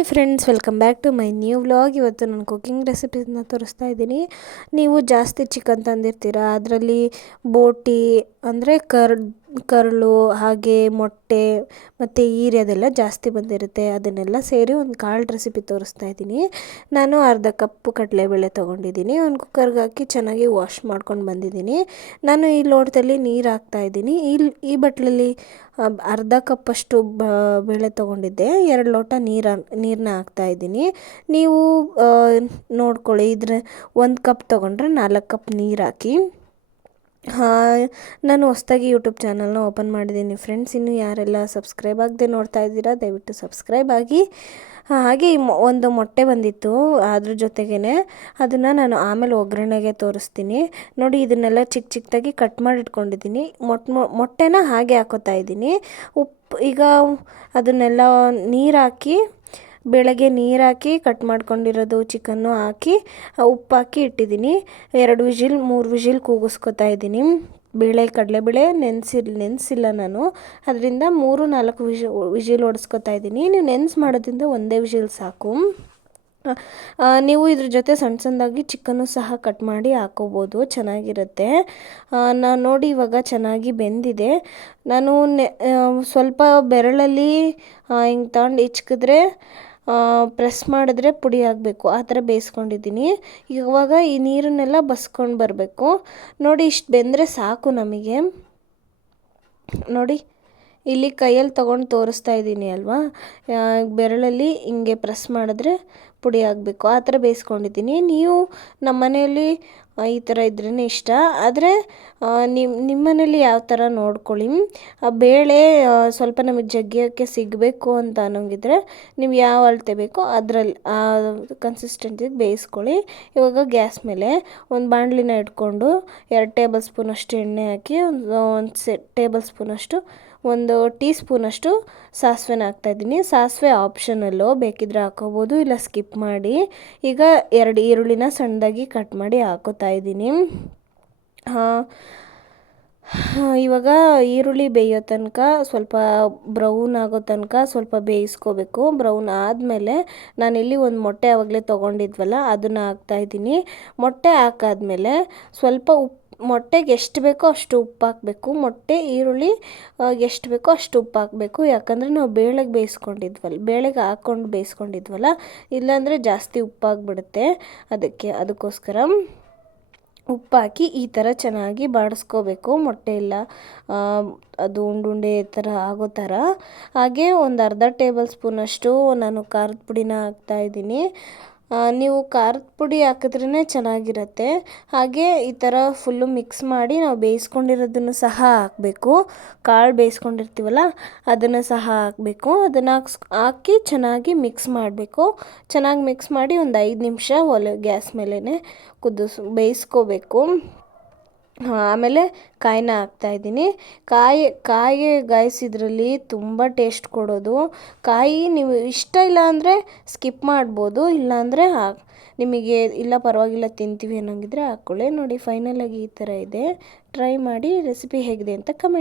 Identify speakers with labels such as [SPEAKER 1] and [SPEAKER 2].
[SPEAKER 1] Hi friends, welcome back to my new vlog. ಇವತ್ತು ನಾನು cooking ರೆಸಿಪೀಸ್ನ ತೋರಿಸ್ತಾ ಇದ್ದೀನಿ. ನೀವು ಜಾಸ್ತಿ ಚಿಕನ್ ತಂದಿರ್ತೀರ? ಅದರಲ್ಲಿ ಬೋಟಿ ಅಂದರೆ ಕರ್, ಕರಳು, ಹಾಗೆ ಮೊಟ್ಟೆ, ಮತ್ತು ಈರಿ ಜಾಸ್ತಿ ಬಂದಿರುತ್ತೆ. ಅದನ್ನೆಲ್ಲ ಸೇರಿ ಒಂದು ಕಾಳು ರೆಸಿಪಿ ತೋರಿಸ್ತಾ ಇದ್ದೀನಿ. ನಾನು ಅರ್ಧ ಕಪ್ಪು ಕಡಲೆಬೇಳೆ ತೊಗೊಂಡಿದ್ದೀನಿ. ಒಂದು ಕುಕ್ಕರ್ಗೆ ಹಾಕಿ ಚೆನ್ನಾಗಿ ವಾಶ್ ಮಾಡ್ಕೊಂಡು ಬಂದಿದ್ದೀನಿ. ನಾನು ಈ ಲೋಟದಲ್ಲಿ ನೀರು ಹಾಕ್ತಾ ಇದ್ದೀನಿ. ಈ ಈ ಬಟ್ಲಲ್ಲಿ ಅರ್ಧ ಕಪ್ಪಷ್ಟು ಬೇಳೆ ತೊಗೊಂಡಿದ್ದೆ. ಎರಡು ಲೋಟ ನೀರು ನೀರನ್ನ ಹಾಕ್ತಾ ಇದ್ದೀನಿ. ನೀವು ನೋಡ್ಕೊಳ್ಳಿ. ಇದ್ರ ಒಂದು ಕಪ್ ತೊಗೊಂಡ್ರೆ ನಾಲ್ಕು ಕಪ್ ನೀರು ಹಾಕಿ ಹಾಂ ನಾನು ಹೊಸ್ದಾಗಿ ಯೂಟ್ಯೂಬ್ ಚಾನಲ್ನ ಓಪನ್ ಮಾಡಿದ್ದೀನಿ. ಫ್ರೆಂಡ್ಸ್ ಇನ್ನು ಯಾರೆಲ್ಲ ಸಬ್ಸ್ಕ್ರೈಬ್ ಆಗದೆ ನೋಡ್ತಾ ಇದ್ದೀರಾ, ದಯವಿಟ್ಟು ಸಬ್ಸ್ಕ್ರೈಬ್ ಆಗಿ. ಹಾಗೆ ಒಂದು ಮೊಟ್ಟೆ ಬಂದಿತ್ತು, ಅದ್ರ ಜೊತೆಗೇ ಅದನ್ನು ನಾನು ಆಮೇಲೆ ಒಗ್ಗರಣೆಗೆ ತೋರಿಸ್ತೀನಿ. ನೋಡಿ, ಇದನ್ನೆಲ್ಲ ಚಿಕ್ಕ ಚಿಕ್ಕದಾಗಿ ಕಟ್ ಮಾಡಿ ಇಟ್ಕೊಂಡಿದ್ದೀನಿ ಮೊಟ್ಟೆ ಮೊಟ್ಟೆನ ಹಾಗೆ ಹಾಕೋತಾ ಇದ್ದೀನಿ. ಉಪ್ಪು ಈಗ ಅದನ್ನೆಲ್ಲ ನೀರು ಹಾಕಿ ಬೆಳಗ್ಗೆ ನೀರು ಹಾಕಿ ಕಟ್ ಮಾಡ್ಕೊಂಡಿರೋದು ಚಿಕನ್ನು ಹಾಕಿ ಉಪ್ಪು ಹಾಕಿ ಇಟ್ಟಿದ್ದೀನಿ. ಎರಡು ವಿಜಿಲ್, ಮೂರು ವಿಜಿಲ್ ಕೂಗಿಸ್ಕೊತಾ ಇದ್ದೀನಿ. ಬೇಳೆ, ಕಡಲೆಬೇಳೆ ನೆನೆಸಿಲ್ಲ ನೆನೆಸಿಲ್ಲ ನಾನು. ಅದರಿಂದ ಮೂರು, ನಾಲ್ಕು ವಿಜಿ, ವಿಜಿಲ್ ಹೊಡೆಸ್ಕೊತಾ ಇದ್ದೀನಿ. ನೀವು ನೆನೆಸಿ ಮಾಡೋದ್ರಿಂದ ಒಂದೇ ವಿಜಿಲ್ ಸಾಕು. ನೀವು ಇದ್ರ ಜೊತೆ ಸಣ್ಣ ಸಣ್ಣದಾಗಿ ಚಿಕನ್ನು ಸಹ ಕಟ್ ಮಾಡಿ ಹಾಕೋಬೋದು. ಚೆನ್ನಾಗಿರುತ್ತೆ. ನಾನು ನೋಡಿ ಇವಾಗ ಚೆನ್ನಾಗಿ ಬೆಂದಿದೆ. ನಾನು ಸ್ವಲ್ಪ ಬೆರಳಲ್ಲಿ ಹಿಂಗೆ ತಗೊಂಡು ಇಚ್ಕಿದ್ರೆ ಪ್ರೆಸ್ ಮಾಡಿದ್ರೆ ಪುಡಿ ಆಗಬೇಕು. ಆ ಥರ ಬೇಯಿಸ್ಕೊಂಡಿದ್ದೀನಿ. ಇವಾಗ ಈ ನೀರನ್ನೆಲ್ಲ ಬಸ್ಕೊಂಡು ಬರಬೇಕು. ನೋಡಿ, ಇಷ್ಟು ಬೆಂದರೆ ಸಾಕು ನಮಗೆ. ನೋಡಿ, ಇಲ್ಲಿ ಕೈಯಲ್ಲಿ ತೊಗೊಂಡು ತೋರಿಸ್ತಾ ಇದ್ದೀನಿ ಅಲ್ವಾ? ಬೆರಳಲ್ಲಿ ಹಿಂಗೆ ಪ್ರೆಸ್ ಮಾಡಿದ್ರೆ ಪುಡಿ ಆಗಬೇಕು. ಆ ಥರ ಬೇಯಿಸ್ಕೊಂಡಿದ್ದೀನಿ. ನೀವು ನಮ್ಮ ಮನೆಯಲ್ಲಿ ಈ ಥರ ಇದ್ರೇ ಇಷ್ಟ. ಆದರೆ ನಿಮ್ಮ ನಿಮ್ಮ ಮನೇಲಿ ಯಾವ ಥರ ನೋಡ್ಕೊಳ್ಳಿ? ಬೇಳೆ ಸ್ವಲ್ಪ ನಮಗೆ ಜಗ್ಗಿಯೋಕ್ಕೆ ಸಿಗಬೇಕು ಅಂತ ಅನ್ನೋಂಗಿದ್ರೆ ನೀವು ಯಾವ ಅಳತೆ ಬೇಕೋ ಅದರಲ್ಲಿ, ಆ ಕನ್ಸಿಸ್ಟೆನ್ಸಿಗೆ ಬೇಯಿಸ್ಕೊಳ್ಳಿ. ಇವಾಗ ಗ್ಯಾಸ್ ಮೇಲೆ ಒಂದು ಬಾಣಲಿನ ಇಟ್ಕೊಂಡು ಎರಡು ಟೇಬಲ್ ಸ್ಪೂನಷ್ಟು ಎಣ್ಣೆ ಹಾಕಿ ಒಂದು ಒಂದು ಸೆ, ಟೇಬಲ್ ಸ್ಪೂನಷ್ಟು, ಒಂದು ಟೀ ಸ್ಪೂನಷ್ಟು ಸಾಸಿವೆನ ಹಾಕ್ತಾಯಿದ್ದೀನಿ ಸಾಸಿವೆ ಆಪ್ಷನಲ್ಲೋ ಬೇಕಿದ್ರೆ ಹಾಕೋಬೋದು, ಇಲ್ಲ ಸ್ಕಿಪ್ ಮಾಡಿ. ಈಗ ಎರಡು ಈರುಳ್ಳಿನ ಸಣ್ಣದಾಗಿ ಕಟ್ ಮಾಡಿ ಹಾಕೋತಾ ಇದ್ದೀನಿ. ಇವಾಗ ಈರುಳ್ಳಿ ಬೇಯೋ ತನಕ ಸ್ವಲ್ಪ ಬ್ರೌನ್ ಆಗೋ ತನಕ ಸ್ವಲ್ಪ ಬೇಯಿಸ್ಕೋಬೇಕು. ಬ್ರೌನ್ ಆದಮೇಲೆ ನಾನಿಲ್ಲಿ ಒಂದು ಮೊಟ್ಟೆ ಆವಾಗಲೇ ತೊಗೊಂಡಿದ್ವಲ್ಲ, ಅದನ್ನು ಹಾಕ್ತಾಯಿದ್ದೀನಿ ಮೊಟ್ಟೆ ಹಾಕಾದ್ಮೇಲೆ ಸ್ವಲ್ಪ ಉಪ್ಪು ಮೊಟ್ಟೆಗೆ ಎಷ್ಟು ಬೇಕೋ ಅಷ್ಟು ಉಪ್ಪು ಹಾಕಬೇಕು. ಮೊಟ್ಟೆ, ಈರುಳ್ಳಿ ಎಷ್ಟು ಬೇಕೋ ಅಷ್ಟು ಉಪ್ಪು ಹಾಕಬೇಕು. ಯಾಕಂದರೆ ನಾವು ಬೇಳೆಗೆ ಬೇಯಿಸ್ಕೊಂಡಿದ್ವಲ್ಲ ಬೇಳೆಗೆ ಹಾಕ್ಕೊಂಡು ಬೇಯಿಸ್ಕೊಂಡಿದ್ವಲ್ಲ, ಇಲ್ಲಾಂದರೆ ಜಾಸ್ತಿ ಉಪ್ಪಾಗ್ಬಿಡುತ್ತೆ ಅದಕ್ಕೆ, ಅದಕ್ಕೋಸ್ಕರ. ಉಪ್ಪು ಹಾಕಿ ಈ ಥರ ಚೆನ್ನಾಗಿ ಬಾಡಿಸ್ಕೋಬೇಕು. ಮೊಟ್ಟೆ ಎಲ್ಲ ಅದು ಉಂಡುಂಡೆ ಥರ ಆಗೋ ಥರ ಹಾಗೆ ಒಂದು ಅರ್ಧ ಟೇಬಲ್ ಸ್ಪೂನಷ್ಟು ನಾನು ಖಾರದ ಪುಡಿನ ಹಾಕ್ತಾಯಿದ್ದೀನಿ ನೀವು ಖಾರದ ಪುಡಿ ಹಾಕಿದ್ರೇ ಚೆನ್ನಾಗಿರುತ್ತೆ. ಹಾಗೆ ಈ ಥರ ಫುಲ್ಲು ಮಿಕ್ಸ್ ಮಾಡಿ ನಾವು ಬೇಯಿಸ್ಕೊಂಡಿರೋದನ್ನು ಸಹ ಹಾಕಬೇಕು. ಕಾಳು ಬೇಯಿಸ್ಕೊಂಡಿರ್ತೀವಲ್ಲ, ಅದನ್ನು ಸಹ ಹಾಕಬೇಕು. ಅದನ್ನು ಹಾಕಿ ಚೆನ್ನಾಗಿ ಮಿಕ್ಸ್ ಮಾಡಬೇಕು. ಚೆನ್ನಾಗಿ ಮಿಕ್ಸ್ ಮಾಡಿ ಒಂದು ಐದು ನಿಮಿಷ ಒಲೆ, ಗ್ಯಾಸ್ ಮೇಲೇ ಕುದಿಸ್, ಬೇಯಿಸ್ಕೋಬೇಕು. ಆಮೇಲೆ ಕಾಯಿನ ಹಾಕ್ತಾಯಿದ್ದೀನಿ ಕಾಯಿ ಕಾಯಿ ಗಾಯಿಸಿದ್ರಲ್ಲಿ ತುಂಬ ಟೇಸ್ಟ್ ಕೊಡೋದು. ಕಾಯಿ ನೀವು ಇಷ್ಟ ಇಲ್ಲ ಅಂದರೆ ಸ್ಕಿಪ್ ಮಾಡ್ಬೋದು ಇಲ್ಲಾಂದರೆ ಹಾಕಿ, ನಿಮಗೆ ಇಲ್ಲ ಪರವಾಗಿಲ್ಲ ತಿಂತೀವಿ ಅನ್ನೋಂಗಿದ್ರೆ ಹಾಕ್ಕೊಳ್ಳಿ. ನೋಡಿ ಫೈನಲಾಗಿ ಈ ಥರ ಇದೆ. ಟ್ರೈ ಮಾಡಿ ರೆಸಿಪಿ ಹೇಗಿದೆ ಅಂತ ಕಮೆಂಟ್